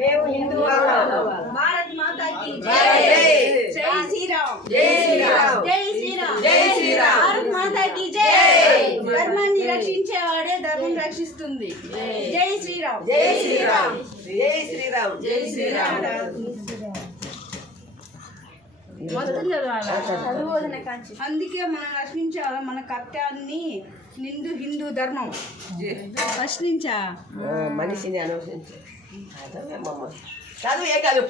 మేము హిందూ భారత్ మాతా కీ జై జై శ్రీరామ్ జై శ్రీరామ్ జై శ్రీరామ్ జై శ్రీరామ్ భారత్ మాతా కీ జై ధర్మాన్ని రక్షించేవాడే ధర్మం రక్షిస్తుంది జై శ్రీరామ్ జై శ్రీరామ్ జై శ్రీరామ్ జై శ్రీరామ్ మొత్తం చదవాలి. అందుకే మనం రక్షించాలి మన కర్తవ్యాన్ని హిందూ ధర్మం ప్రశ్నించా మనిషిని అనుసరించి చదువు ఏం కాదు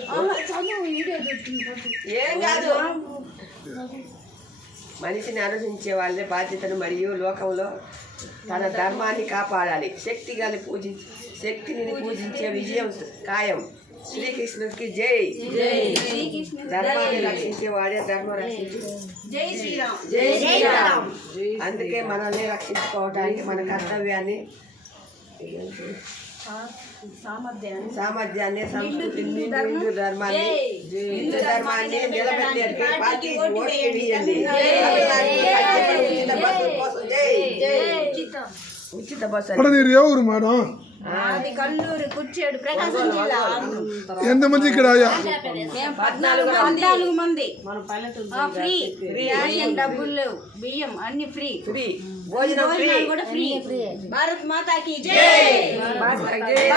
ఏం కాదు మనిషిని అనుసరించే వాళ్ళ బాధ్యతను మరియు లోకంలో తన ధర్మాన్ని కాపాడాలి. శక్తిని పూజించే విజయం ఖాయం. శ్రీకృష్ణుడికి జై. ధర్మాన్ని రక్షించే వాడే ధర్మం రక్షించి జై శ్రీరామ్ జై శ్రీరామ్. అందుకే మనల్ని రక్షించుకోవడానికి మన కర్తవ్యాన్ని సామర్థ్యాన్ని సంస్కృతిని హిందూ ధర్మాన్ని నిలబెట్టేందుకు పార్టీ ఓటు వేయండి. ఉచిత బస్సు మీరు ఏ ఊరు మేడం? అది కల్లూరు కుర్చేడు ప్రకాశం జిల్లా. ఎంతమంది ఇక్కడ? 14 మంది. ఫ్రీ రేషన్ డబ్బులు లేవు, బియ్యం అన్ని ఫ్రీ, భోజనం కూడా ఫ్రీ. భారత్ మాతా కీ జై. జై.